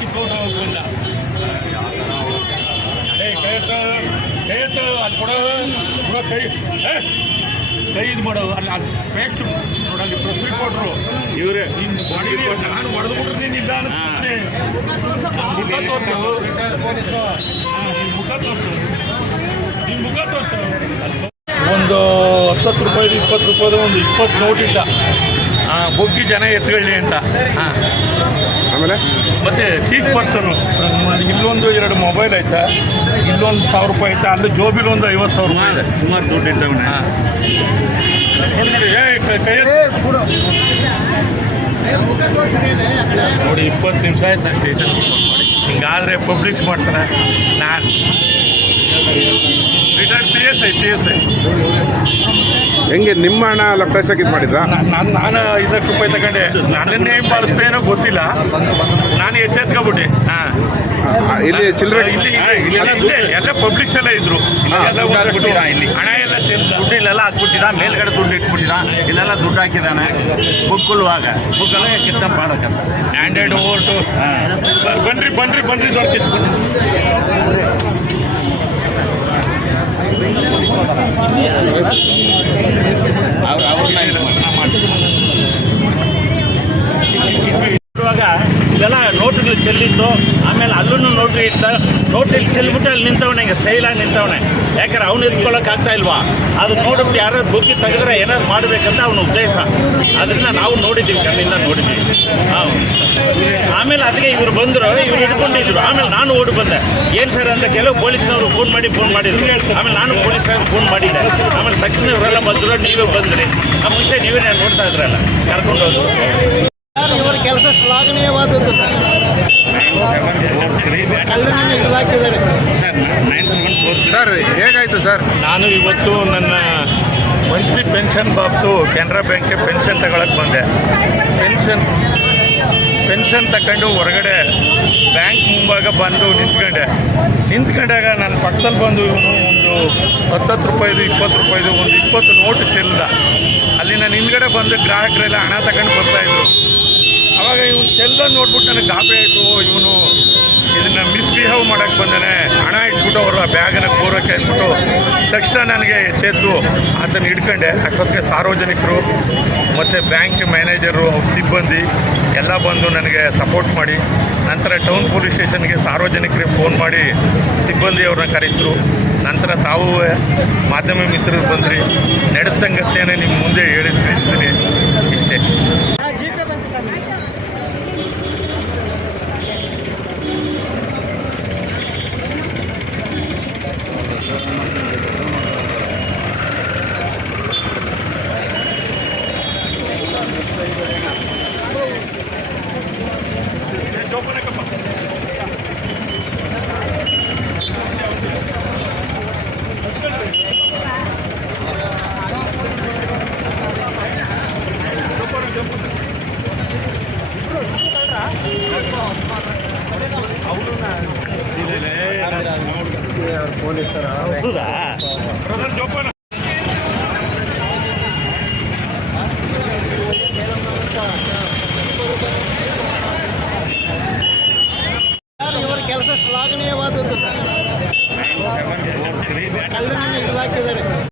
ಕಿತ್ಕೊಂಡು ಹೋಗ್ಬಂದ ಅದೇ ಕೈ ಅದು ಕೊಡೋ ಕೈ ಇದು ಮಾಡೋದು ಅಲ್ಲಿ ಅದು ಪೇಸ್ಟ್ ನೋಡಲ್ಲಿ ಪ್ರೆಸ್ ರಿಪೋರ್ಟ್ರು ಇವರೇ ನಾನು ಹೊಡೆದ್ಬಿಟ್ರೆ ನೀನು ಇಲ್ಲ ಅನ್ನಿಸ್ತಾನೆ ಮುಖ ತೋರಿಸು ಒಂದು 10 ರೂಪಾಯಿದು 20 ರೂಪಾಯಿದು ಒಂದು 20 ನೋಟಿಲ್ಲ ಬೊಗ್ಗಿ ಜನ ಎತ್ಕೊಳ್ಳಿ ಅಂತ. ಆಮೇಲೆ ಮತ್ತೆ ಚೀಫ್ ಪರ್ಸನು ಇಲ್ಲೊಂದು 2 ಮೊಬೈಲ್ ಆಯ್ತಾ, ಇಲ್ಲೊಂದು 1000 ರೂಪಾಯಿ ಆಯ್ತಾ, ಅಲ್ಲಿ ಜೋಬಿಲ್ ಒಂದು 50,000 ರೂಪಾಯಿ ಇದೆ. ಸುಮಾರು ದುಡ್ಡು ಇರ್ತವನೆ. ನೋಡಿ 20 ನಿಮಿಷ ಆಯ್ತು ಅಷ್ಟೇ ಸ್ಟೇಟಸ್ ಮಾಡಿ. ಹಿಂಗಾದರೆ ಪಬ್ಲಿಕ್ಸ್ ಮಾಡ್ತಾರೆ. ನಾನು ರಿಟೈರ್ಡ್ PSI ಹೆಂಗೆ ನಿಮ್ಮ ಹಣ ಎಲ್ಲ ಪೈಸಕ್ಕೆ ಇದು ಮಾಡಿದ್ರಾ? ನಾನು 5 ಲಕ್ಷ ರೂಪಾಯಿ ತಗೊಂಡೆ. ನನ್ನನ್ನೇ ಪಾಲಿಸ್ತೇನೋ ಗೊತ್ತಿಲ್ಲ, ನಾನು ಎಚ್ಚೆತ್ಕೊಬಿಟ್ಟೆ. ಇಲ್ಲಿ ಚಿಲ್ಲರೆ ಎಲ್ಲ ಪಬ್ಲಿಕ್ಸ್ ಎಲ್ಲ ಇದ್ರು, ಇಲ್ಲಿ ಹಣ ಎಲ್ಲ ದುಡ್ಡು ಇಲ್ಲೆಲ್ಲ ಹಾಕ್ಬಿಟ್ಟಿದ, ಮೇಲ್ಗಡೆ ದುಡ್ಡು ಇಟ್ಬಿಟ್ಟಿದ, ಇಲ್ಲೆಲ್ಲ ದುಡ್ಡು ಹಾಕಿದ್ದಾನೆ. ಬುಕ್ಕುಲ್ವಾಗ ಬುಕ್ಕಲ್ಲ ಕಿತ್ತ ಮಾಡೋಕ್ಕಂತ ಹ್ಯಾಂಡೆಡ್ ಓಟು. ಬನ್ರಿ ದೊರಕಿಸ್ಬಿಟ್ಟು ಇದೆಲ್ಲ ನೋಟುಗಳು ಚೆಲ್ಲಿತ್ತು. ಆಮೇಲೆ ಅಲ್ಲೂ ನೋಟ್ರಿ ಇಟ್ಟು ನೋಟ್ರಿಲಿ ಚೆಲ್ಬಿಟ್ಟು ಅಲ್ಲಿ ನಿಂತವನೆ, ಹಿಂಗೆ ಸ್ಟೈಲಾಗಿ ನಿಂತವನೆ. ಯಾಕಂದ್ರೆ ಅವ್ನು ಇರ್ಕೊಳ್ಳೋಕೆ ಆಗ್ತಾ ಇಲ್ವಾ, ಅದು ನೋಡಿಬಿಟ್ಟು ಯಾರು ಬುಕ್ಕಿ ತೆಗೆದ್ರೆ ಏನಾದ್ರು ಮಾಡಬೇಕಂತ ಅವನ ಉದ್ದೇಶ. ಅದರಿಂದ ನಾವು ನೋಡಿದ್ದೀವಿ, ಕಣ್ಣಿಂದ ನೋಡಿದ್ದೀವಿ. ಆಮೇಲೆ ಅದಕ್ಕೆ ಇವರು ಬಂದರು, ಇವ್ರು ಹಿಡ್ಕೊಂಡಿದ್ರು. ಆಮೇಲೆ ನಾನು ಓಡಿ ಬಂದೆ. ಏನು ಸರ್ ಅಂತ ಕೆಲವು ಪೊಲೀಸ್ನವರು ಫೋನ್ ಮಾಡಿದ್ರು. ಆಮೇಲೆ ನಾನು ಪೊಲೀಸ್ನವ್ರು ಫೋನ್ ಮಾಡಿದ್ದೆ. ಆಮೇಲೆ ತಕ್ಷಣ ಇವರೆಲ್ಲ ಬಂದರು, ನೀವೇ ಬಂದ್ರಿ. ಆ ಮುಂಚೆ ನೀವೇ ನೋಡ್ತಾ ಇದ್ರಲ್ಲ ಕರ್ಕೊಂಡು ಹೋದ್ರು. ಇವರ ಕೆಲಸ ಶ್ಲಾಘನೀಯವಾದದ್ದು ಸರ್. ಸರ್ ಹೇಗಾಯಿತು ಸರ್? ನಾನು ಇವತ್ತು ನನ್ನ ಮಂತ್ಲಿ ಪೆನ್ಷನ್ ಬಾಬ್ತು ಕೆನರಾ ಬ್ಯಾಂಕ್ಗೆ ಪೆನ್ಷನ್ ತಗೊಳಕ್ಕೆ ಬಂದೆ. ಪೆನ್ಷನ್ ತಗೊಂಡು ಹೊರಗಡೆ ಬ್ಯಾಂಕ್ ಮುಂಭಾಗ ಬಂದು ನಿಂತ್ಕೊಂಡಾಗ ನನ್ನ ಪಕ್ಕದಲ್ಲಿ ಬಂದು ಇವನು ಒಂದು 10 ರೂಪಾಯಿದು 20 ರೂಪಾಯಿದು ಒಂದು 20 ನೋಟು ಚೆಲ್ದ. ಅಲ್ಲಿ ನಾನು ಹಿಂದ್ಗಡೆ ಬಂದು ಗ್ರಾಹಕರೆಲ್ಲ ಹಣ ತಗೊಂಡು ಬರ್ತಾಯಿದ್ರು. ಆವಾಗ ಇವನು ಚೆಲ್ಲ ನೋಡ್ಬಿಟ್ಟು ನನಗೆ ಗಾಬರಿ ಆಯಿತು. ಇವನು ಇದನ್ನು ಮಿಸ್ಬಿಹೇವ್ ಮಾಡೋಕ್ಕೆ ಬಂದಾನೆ, ಹಣ ಇಟ್ಬಿಟ್ಟು ಅವರು ಆ ಬ್ಯಾಗನ್ನು ಕೋರೋಕ್ಕೆ ಅಂದ್ಬಿಟ್ಟು ತಕ್ಷಣ ನನಗೆ ಎಚ್ಚೆತ್ತು ಆತನ ಹಿಡ್ಕೊಂಡೆ. ಅಷ್ಟೊತ್ತಿಗೆ ಸಾರ್ವಜನಿಕರು ಮತ್ತು ಬ್ಯಾಂಕ್ ಮ್ಯಾನೇಜರು, ಸಿಬ್ಬಂದಿ ಎಲ್ಲ ಬಂದು ನನಗೆ ಸಪೋರ್ಟ್ ಮಾಡಿ, ನಂತರ ಟೌನ್ ಪೊಲೀಸ್ ಸ್ಟೇಷನ್ಗೆ ಸಾರ್ವಜನಿಕರಿಗೆ ಫೋನ್ ಮಾಡಿ ಸಿಬ್ಬಂದಿಯವ್ರನ್ನ ಕರೆಸಿದ್ರು. ನಂತರ ತಾವು ಮಾಧ್ಯಮ ಮಿತ್ರರು ಬಂದ್ರಿ. ನಡೆಸಂಗತಿಯನ್ನೇ ನಿಮ್ಮ ಮುಂದೆ ಹೇಳಿ ತಿಳಿಸ್ತೀನಿ. ಇಷ್ಟೇ. ಇವರ ಕೆಲಸ ಶ್ಲಾಘನೀಯವಾದದ್ದು ಸರ್.